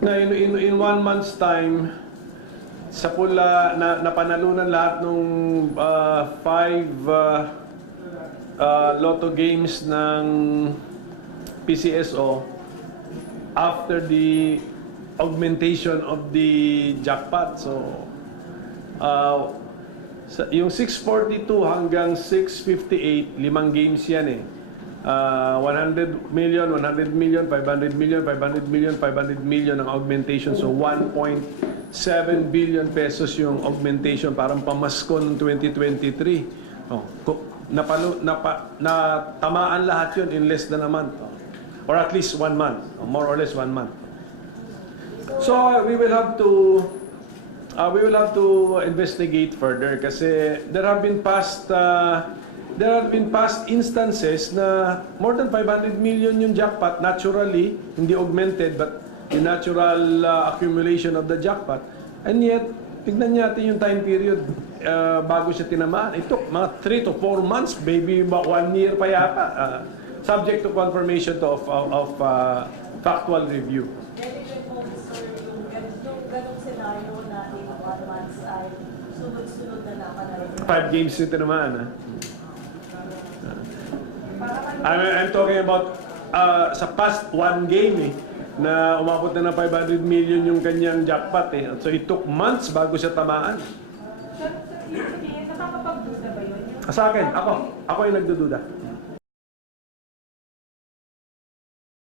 na in, in, in one month's time, sa pula, na, napanalunan lahat ng five uh, uh, lotto games ng PCSO after the augmentation of the jackpot. So, uh, sa, yung 642 hanggang 658, limang games yan eh. Uh, 100 million, 100 million, 500 million, 500 million, 500 million ang augmentation. So 1.7 billion pesos yung augmentation. Parang pamasko ng 2023. Oh, napalo, napa, natamaan lahat yun in less than a month. Or at least one month. More or less one month. So we will have to uh, we will have to investigate further kasi there have been past uh, there have been past instances na more than 500 million yung jackpot naturally hindi augmented but the natural uh, accumulation of the jackpot and yet tignan natin yung time period uh, bago siya tinamaan it took mga 3 to 4 months maybe 1 year pa yata uh, subject to confirmation of, of, of uh, factual review one. Five games yung tinamaan. ah. I'm, I'm talking about uh, sa past one game eh, na umabot na ng 500 million yung kanyang jackpot eh. So it took months bago siya tamaan. Sa akin, ako. Ako yung nagdududa.